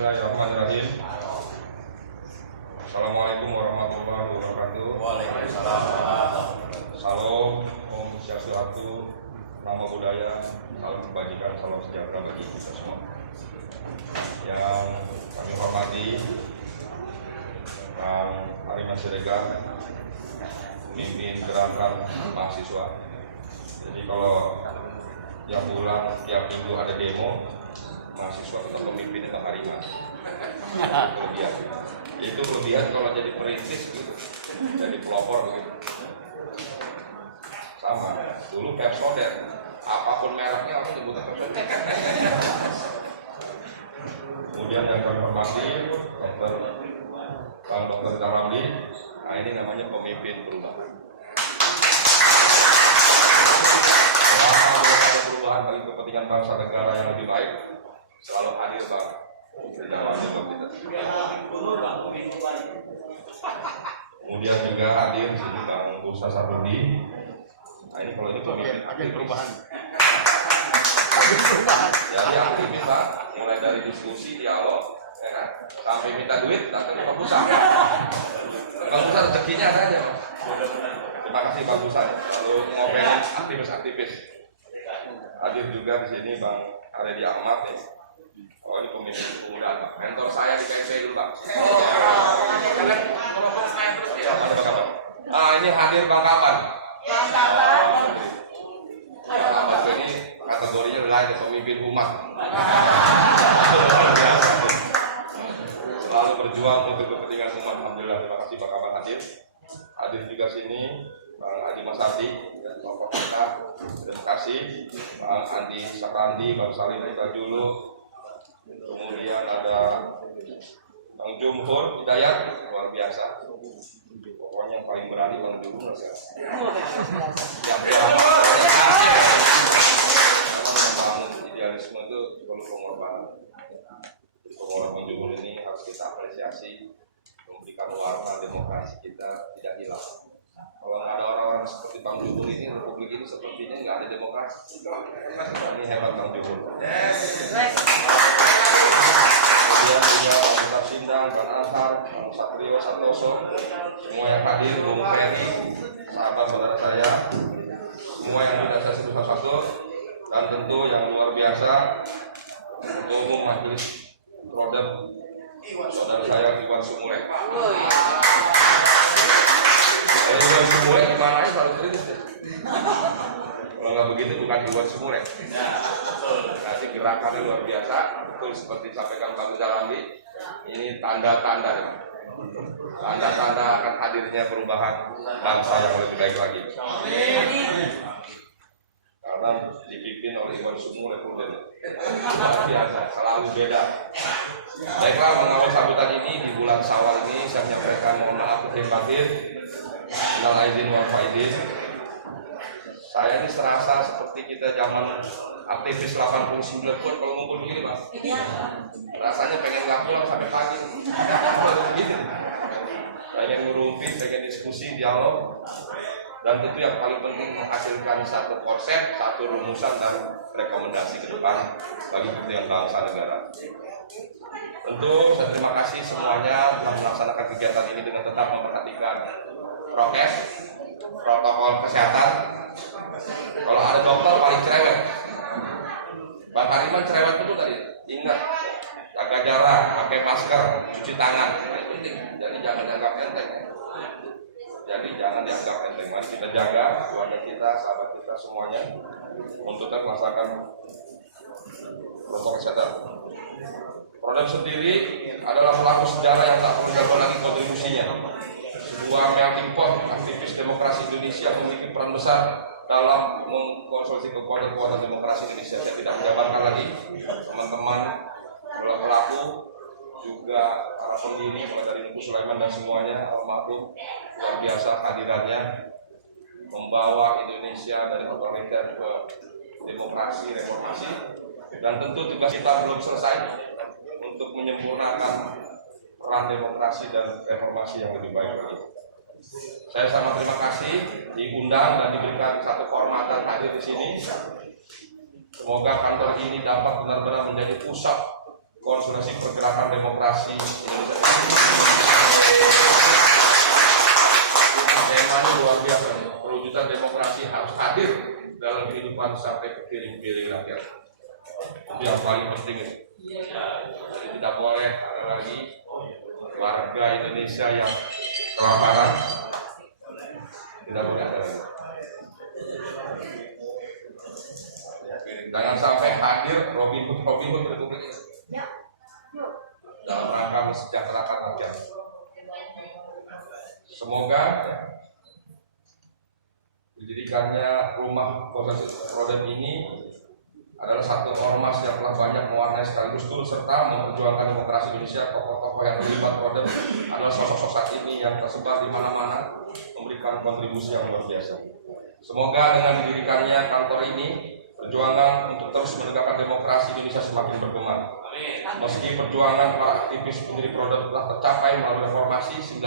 Bismillahirrahmanirrahim. Assalamualaikum warahmatullahi wabarakatuh. Waalaikumsalam. Salam, Om Swastiastu, Namo Buddhaya, salam kebajikan, salam sejahtera bagi kita semua. Yang kami hormati Kang Arima Siregar, pemimpin gerakan mahasiswa. Jadi kalau yang bulan tiap minggu ada demo, mahasiswa tetap pemimpinnya Kang Arima. Kelebihan. Itu kelebihan kalau jadi perintis gitu, jadi pelopor gitu. Sama, dulu Pepsodent, apapun mereknya orang nyebutnya Pepsodent. Kemudian yang kami hormati Bang Dr. Ramli, nah ini namanya pemimpin perubahan. Selama perubahan bagi kepentingan bangsa negara yang lebih baik, selalu hadir Bang. Kemudian juga hadir di sini Bang Bursa Sarudi. Nah ini kalau ini pemimpin agen perubahan. Jadi aktivis Pak, mulai dari diskusi, dialog, ya kan? Sampai minta duit, datang ke Pak Bursa. Pak Bursa rezekinya ada aja Pak. Terima kasih Pak Bursa, lalu ngomelin aktivis-aktivis. Hadir juga di sini Bang Aredi Ahmad nih. Oh ini pemimpin pemuda Pak. Mentor saya di KSI dulu Pak. Kalian ngomong saya terus ya. Ini hadir Bang Kaban. Bang Kaban. Bang Kaban ini kategorinya wilayah pemimpin umat. Selalu berjuang untuk kepentingan umat. Alhamdulillah, terima kasih Pak Kaban hadir. Hadir juga sini Bang Adi Masardi dan tokoh kita. Terima kasih Bang Andi Sakandi, Bang Salim Tajulu. Kemudian ada Bang Jumhur Hidayat, luar biasa. Pokoknya yang paling berani Bang Jumhur ya. Yang membangun idealisme itu perlu pengorbanan. Pengorbanan Bang Jumhur ini harus kita apresiasi, memberikan warna demokrasi kita tidak hilang. Kalau nggak ada orang-orang seperti Bang Jumhur ini, Republik ini sepertinya nggak ada demokrasi. Ini hebat Bang Jumhur. Kemudian juga Bang Sindang, Bang Anhar, Bang Satrio Santoso, semua yang hadir, Bung Ferry, sahabat saudara saya, semua yang tidak saya sebut satu-satu, dan tentu yang luar biasa, Ketua Umum Majelis Prodem, saudara saya Iwan Sumulek. Kalau Iwan Sumulek gimana aja selalu kritis deh. Kalau nggak begitu bukan Iwan Sumulek. Nanti gerakannya luar biasa, betul seperti disampaikan Pak Jalani. Ini tanda-tanda akan hadirnya perubahan bangsa yang lebih baik lagi. Karena dipimpin oleh Iwan Sumulek luar biasa, selalu beda. Baiklah, mengawal sambutan ini di bulan Syawal ini saya menyampaikan mohon maaf lahir batin, minal aidin wal faizin. Saya ini serasa seperti kita zaman aktivis 89 pun kalau ngumpul gini Mas. Rasanya pengen nggak pulang sampai pagi. Begini. Pengen ngerumpin, pengen diskusi, dialog. Dan tentu yang paling penting menghasilkan satu konsep, satu rumusan dan rekomendasi ke depan bagi kepentingan bangsa negara. Tentu saya terima kasih semuanya telah melaksanakan kegiatan ini dengan tetap memperhatikan prokes, protokol kesehatan. Kalau ada dokter paling cerewet. Bang Hariman cerewet betul tadi. Ingat, jaga jarak, pakai masker, cuci tangan. Ini penting. Jadi jangan dianggap enteng. Mari kita jaga keluarga kita, sahabat kita semuanya untuk tetap melaksanakan protokol kesehatan. Prodem sendiri adalah pelaku sejarah yang tak perlu lagi kontribusinya. Sebuah melting pot aktivis demokrasi Indonesia memiliki peran besar dalam mengkonsolidasi kekuatan demokrasi Indonesia. Saya tidak menjabarkan lagi teman-teman pelaku juga para pendiri mulai dari Nunggu Sulaiman dan semuanya almarhum luar biasa hadirannya membawa Indonesia dari otoriter ke demokrasi reformasi, dan tentu tugas kita belum selesai untuk menyempurnakan peran demokrasi dan reformasi yang lebih baik lagi. Saya sangat terima kasih diundang dan diberikan satu kehormatan hadir di sini. Semoga kantor ini dapat benar-benar menjadi pusat konsolidasi pergerakan demokrasi Indonesia. Temanya luar biasa. Perwujudan demokrasi harus hadir dalam kehidupan sampai ke piring-piring rakyat. Itu yang paling penting. Jadi tidak boleh ada lagi warga Indonesia yang kelaparan. Tidak boleh ada lagi. Jangan sampai hadir Robin Hood Republik ini dalam rangka mensejahterakan rakyat. Semoga didirikannya rumah konsolidasi Prodem ini adalah satu ormas yang telah banyak mewarnai sekaligus turut serta memperjuangkan demokrasi Indonesia. Tokoh-tokoh yang terlibat Prodem adalah sosok-sosok saat ini yang tersebar di mana-mana, memberikan kontribusi yang luar biasa. Semoga dengan didirikannya kantor ini, perjuangan untuk terus menegakkan demokrasi Indonesia semakin bergema. Meski perjuangan para aktivis pendiri Prodem telah tercapai melalui reformasi 98,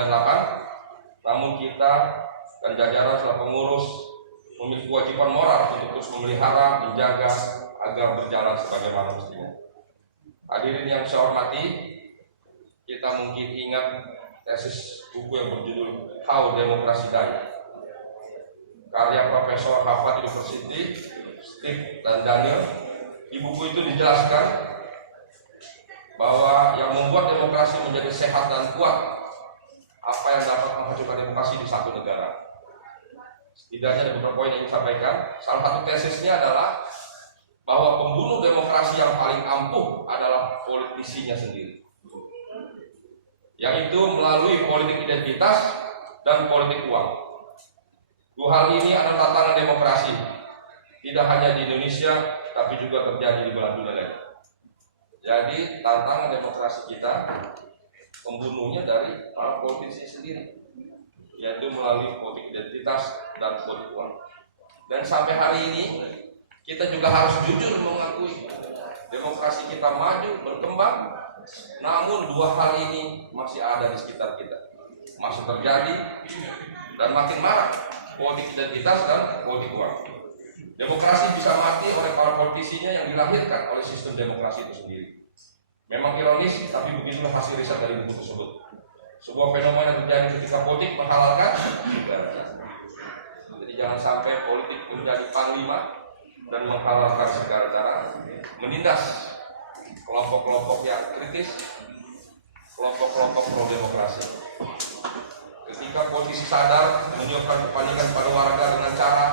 namun kita dan jajaran setelah pengurus memiliki kewajiban moral untuk terus memelihara, menjaga agar berjalan sebagaimana mestinya. Hadirin yang saya hormati, kita mungkin ingat tesis buku yang berjudul How Democracy Died, karya Profesor Harvard University Steve dan Daniel. Di buku itu dijelaskan bahwa yang membuat demokrasi menjadi sehat dan kuat, apa yang dapat menghancurkan demokrasi di satu negara. Setidaknya ada beberapa poin yang ingin sampaikan. Salah satu tesisnya adalah bahwa pembunuh demokrasi yang paling ampuh adalah politisinya sendiri, yaitu melalui politik identitas dan politik uang. Dua hal ini adalah tantangan demokrasi, tidak hanya di Indonesia, tapi juga terjadi di belahan dunia lain. Jadi tantangan demokrasi kita, pembunuhnya dari para politisi sendiri, yaitu melalui politik identitas dan politik uang. Dan sampai hari ini kita juga harus jujur mengakui demokrasi kita maju, berkembang, namun dua hal ini masih ada di sekitar kita, masih terjadi dan makin marak, politik identitas dan politik uang. Demokrasi bisa mati oleh para politisinya yang dilahirkan oleh sistem demokrasi itu sendiri. Memang ironis, tapi beginilah hasil riset dari buku tersebut. Sebuah fenomena yang terjadi ketika politik menghalalkan segala. Jadi jangan sampai politik menjadi panglima dan menghalalkan segala cara, menindas kelompok-kelompok yang kritis, kelompok-kelompok pro demokrasi. Ketika politisi sadar menunjukkan kepaningan pada warga dengan cara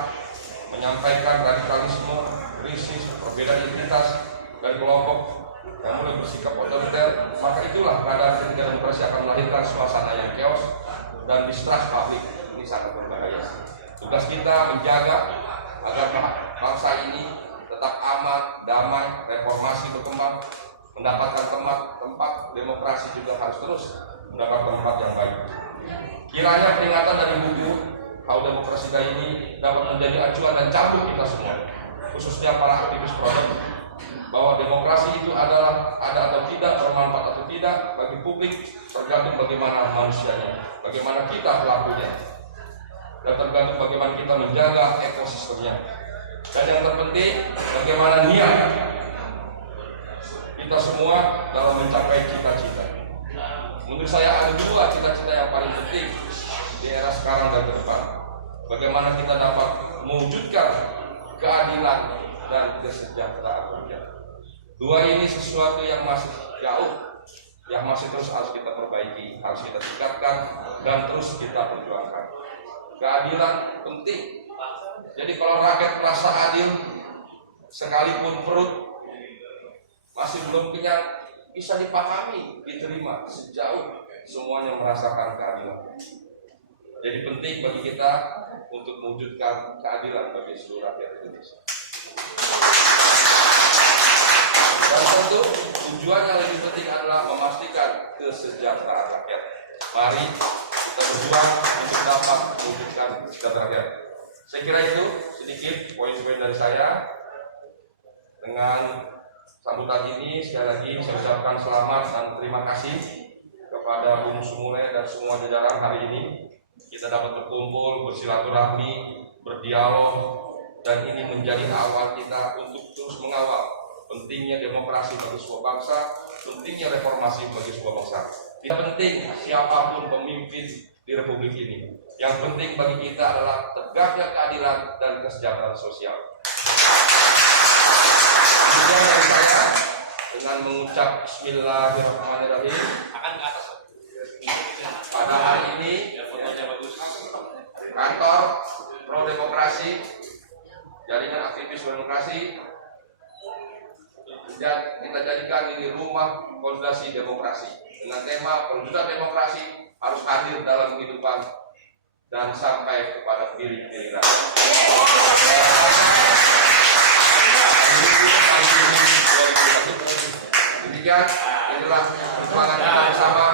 menyampaikan radikalisme, krisis, perbedaan identitas dan kelompok yang mulai bersikap otoriter, maka itulah keadaan ketika demokrasi akan melahirkan suasana yang chaos dan distrust publik. Ini sangat berbahaya. Tugas kita menjaga agar bangsa ini tetap aman, damai, reformasi berkembang, mendapatkan tempat demokrasi juga harus terus mendapat tempat yang baik. Kiranya peringatan dari buku How Democracy Died ini dapat menjadi acuan dan cambuk kita semua, khususnya para aktivis Prodem, bahwa demokrasi itu adalah ada atau tidak, bermanfaat atau tidak bagi publik, tergantung bagaimana manusianya, bagaimana kita pelakunya, dan tergantung bagaimana kita menjaga ekosistemnya. Dan yang terpenting, bagaimana niat kita semua dalam mencapai cita-cita. Menurut saya ada dua cita-cita yang paling penting di era sekarang dan ke depan. Bagaimana kita dapat mewujudkan keadilan dan kesejahteraan rakyat. Dua ini sesuatu yang masih jauh, yang masih terus harus kita perbaiki, harus kita tingkatkan, dan terus kita perjuangkan. Keadilan penting. Jadi kalau rakyat merasa adil, sekalipun perut masih belum kenyang, bisa dipahami, diterima sejauh semuanya merasakan keadilan. Jadi penting bagi kita untuk mewujudkan keadilan bagi seluruh rakyat Indonesia. Dan tentu tujuan yang lebih penting adalah memastikan kesejahteraan rakyat. Mari kita berjuang untuk dapat mewujudkan kesejahteraan rakyat. Saya kira itu sedikit poin-poin dari saya. Dengan sambutan ini sekali lagi saya ucapkan selamat dan terima kasih kepada Bung Sumule dan semua jajaran hari ini. Kita dapat berkumpul, bersilaturahmi, berdialog, dan ini menjadi awal kita untuk terus mengawal pentingnya demokrasi bagi sebuah bangsa, pentingnya reformasi bagi sebuah bangsa. Tidak penting siapapun pemimpin di Republik ini. Yang penting bagi kita adalah tegaknya keadilan dan kesejahteraan sosial. Kemudian dari saya dengan mengucap Bismillahirrahmanirrahim. Akan ke atas. Pada hari ini kantor Pro Demokrasi, jaringan aktivis demokrasi, kita jadikan ini rumah fondasi demokrasi dengan tema perwujudan demokrasi harus hadir dalam kehidupan dan sampai kepada diri rakyat. Demikian inilah perjuangan kita bersama